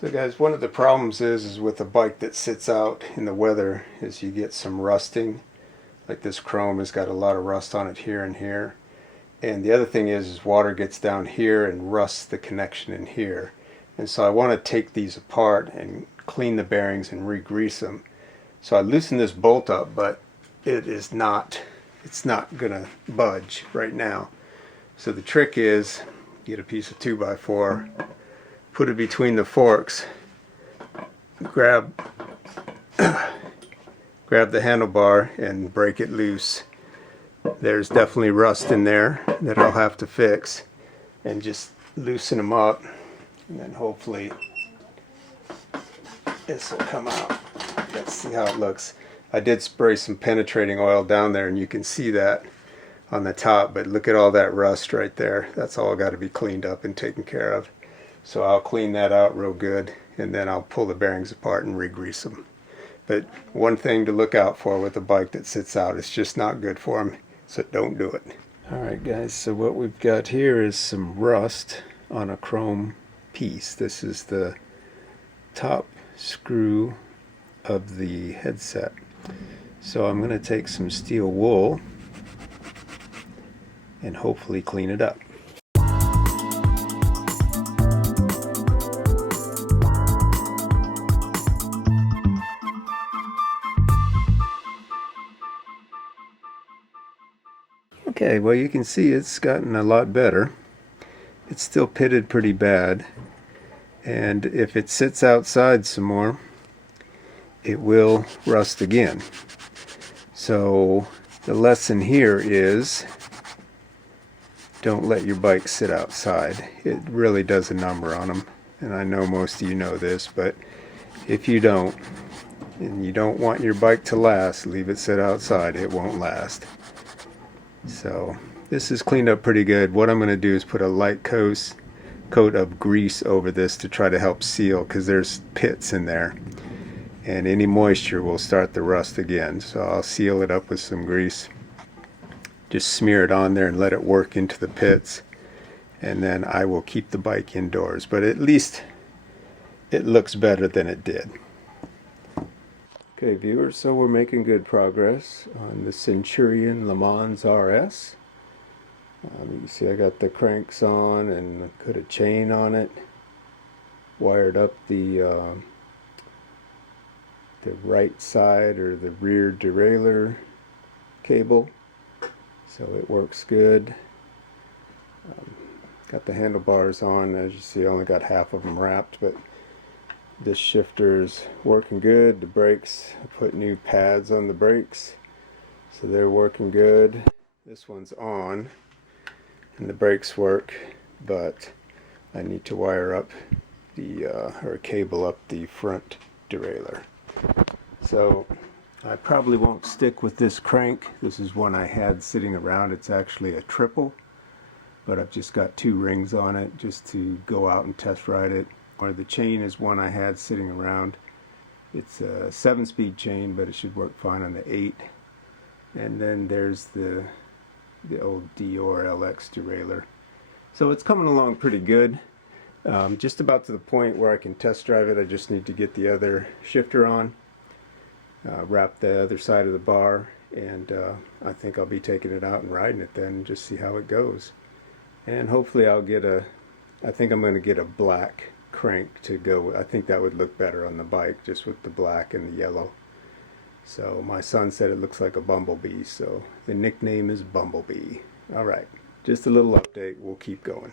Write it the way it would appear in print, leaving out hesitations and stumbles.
So guys, one of the problems is with a bike that sits out in the weather is you get some rusting. Like this chrome has got a lot of rust on it here and here. And the other thing is water gets down here and rusts the connection in here. And so I want to take these apart and clean the bearings and re-grease them. So I loosened this bolt up, but it's not gonna budge right now. So the trick is get a piece of 2x4, put it between the forks, grab the handlebar and break it loose. There's definitely rust in there that I'll have to fix, and just loosen them up, and then hopefully this will come out. Let's see how it looks. I did spray some penetrating oil down there and you can see that on the top, but look at all that rust right there. That's all got to be cleaned up and taken care of. So I'll clean that out real good, and then I'll pull the bearings apart and re-grease them. But one thing to look out for with a bike that sits out, it's just not good for them, so don't do it. Alright guys, so what we've got here is some rust on a chrome piece. This is the top screw of the headset. So I'm going to take some steel wool and hopefully clean it up. Okay, well you can see it's gotten a lot better. It's still pitted pretty bad, and if it sits outside some more it will rust again. So the lesson here is don't let your bike sit outside. It really does a number on them, and I know most of you know this, but if you don't, and you don't want your bike to last, leave it sit outside. It won't last. So this is cleaned up pretty good. What I'm going to do is put a light coat of grease over this to try to help seal, because there's pits in there, and any moisture will start the rust again. So I'll seal it up with some grease, just smear it on there and let it work into the pits, and then I will keep the bike indoors, but at least it looks better than it did. Okay viewers, so we're making good progress on the Centurion Lemans RS. You can see I got the cranks on and put a chain on it, wired up the right side or the rear derailleur cable, so it works good. Got the handlebars on. As you see, I only got half of them wrapped, but this shifter's working good. The brakes, I put new pads on the brakes, so they're working good. This one's on and the brakes work, but I need to wire up the or cable up the front derailleur. So I probably won't stick with this crank. This is one I had sitting around. It's actually a triple, but I've just got 2 rings on it just to go out and test ride it. Or the chain is one I had sitting around. It's a 7-speed chain, but it should work fine on the 8. And then there's the old Dior LX derailleur. So it's coming along pretty good. Just about to the point where I can test drive it. I just need to get the other shifter on, wrap the other side of the bar, and I think I'll be taking it out and riding it then and just see how it goes. And hopefully I'll get I think I'm going to get a black crank to go. I think that would look better on the bike, just with the black and the yellow. So my son said it looks like a bumblebee, so the nickname is Bumblebee. Alright, just a little update. We'll keep going.